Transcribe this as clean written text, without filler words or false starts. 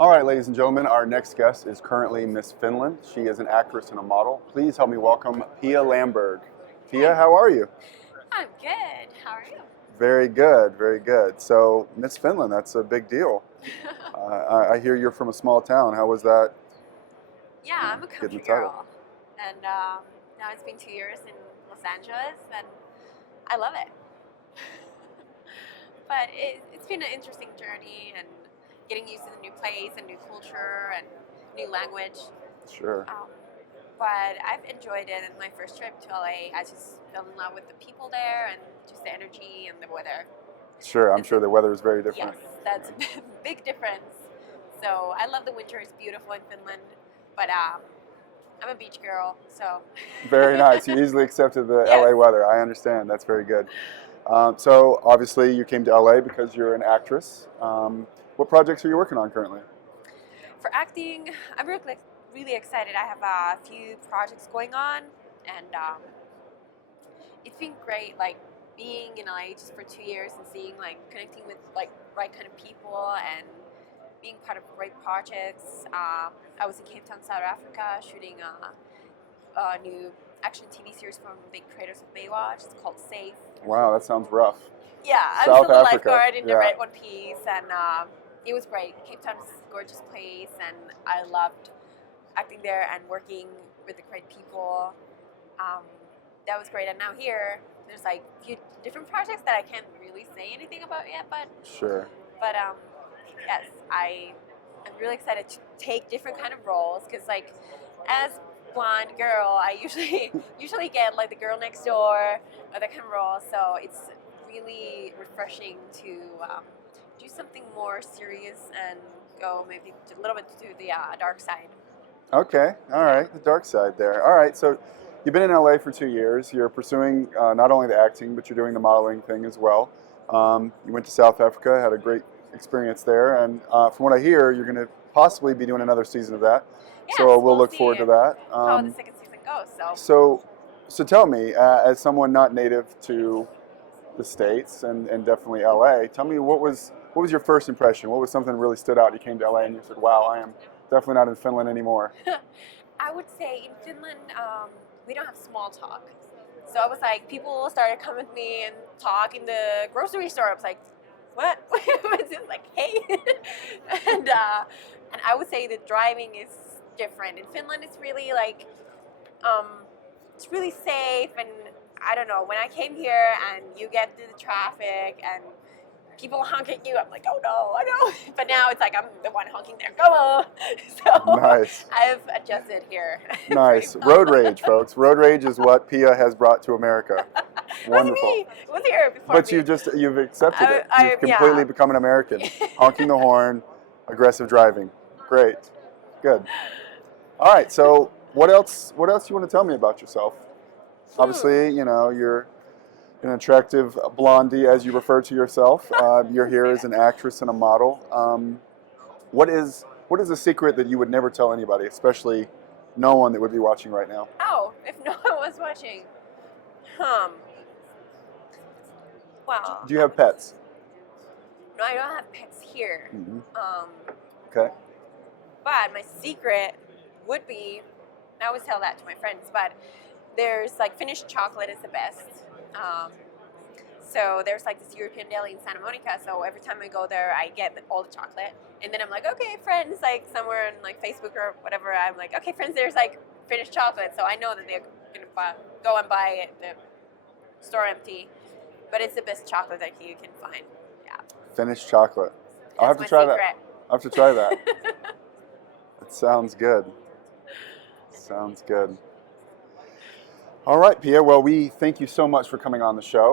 All right, ladies and gentlemen, our next guest is currently Miss Finland. She is an actress and a model. Please help me welcome Pia Lamberg. Pia, how are you? I'm good. How are you? Very good, very good. So, Miss Finland, that's a big deal. I hear you're from a small town. How was that? Yeah, I'm a Getting country the title. girl, and now it's been 2 years in Los Angeles, and I love it. But it's been an interesting journey, and getting used to the new place and new culture and new language. Sure. But I've enjoyed it. And my first trip to LA, I just fell in love with the people there and just the energy and the weather. Sure, I'm sure the weather is very different. Yes, that's a big difference. So I love the winter. It's beautiful in Finland, but I'm a beach girl, so. Very nice. You easily accepted the Yes. LA weather. I understand. That's very good. So, obviously, you came to LA because you're an actress. What projects are you working on currently? For acting, I'm really excited. I have a few projects going on, and it's been great, like being in LA just for 2 years and seeing, like, connecting with like right kind of people and being part of great projects. I was in Cape Town, South Africa, shooting a new action TV series from the creators of Baywatch. It's called Safe. Wow, that sounds rough. Yeah, I South was still a Africa, lifeguard in the yeah. red one piece, and it was great. Cape Town is a gorgeous place, and I loved acting there and working with the great people. That was great. And now here, there's like a few different projects that I can't really say anything about yet, but Sure. yes, I'm really excited to take different kind of roles, because like as blonde girl, I usually get like the girl next door or that kind of role. So it's really refreshing to do something more serious and go maybe a little bit to the dark side. Okay, all right, the dark side there. All right, so you've been in LA for 2 years. You're pursuing not only the acting, but you're doing the modeling thing as well. You went to South Africa, had a great experience there, and from what I hear, you're going to possibly be doing another season of that. Yes, So we'll look see forward to that. how the second season goes. So So tell me, as someone not native to the States and definitely LA, tell me what was your first impression? What was something that really stood out? You came to LA and you said, "Wow, I am definitely not in Finland anymore." I would say in Finland, we don't have small talk. So I was like, people started coming with me and talk in the grocery store. I was like, what? It's just like, hey. And I would say the driving is different. In Finland, it's really like, it's really safe. And I don't know, when I came here and you get to the traffic and people honk at you, I'm like, oh no, I know. But now it's like I'm the one honking there. Come on. So Nice. I've adjusted here. Nice. Pretty well. Road rage, folks. Road rage is what Pia has brought to America. Wonderful. It was here before But me. you've accepted it. I- You've completely yeah. become an American. Honking the horn, aggressive driving. Great. Good. All right. So what else you want to tell me about yourself? Obviously, you know, you're an attractive blondie, as you refer to yourself. You're here as an actress and a model. What is a secret that you would never tell anybody, especially no one that would be watching right now? Oh, if no one was watching. Well, Do you have pets? no, I don't have pets here. Okay. But my secret would be, I always tell that to my friends, but there's like Finnish chocolate is the best. So there's like this European deli in Santa Monica. So every time I go there, I get all the chocolate. And then I'm like, okay, friends, like somewhere on like Facebook or whatever, I'm like, okay, friends, there's like Finnish chocolate. So I know that they're going to go and buy it. The store empty. But it's the best chocolate that you can find. Yeah. Finnish chocolate. I'll have to That's try my that. secret. I'll have to try that. That sounds good. Sounds good. All right, Pia. Well, we thank you so much for coming on the show.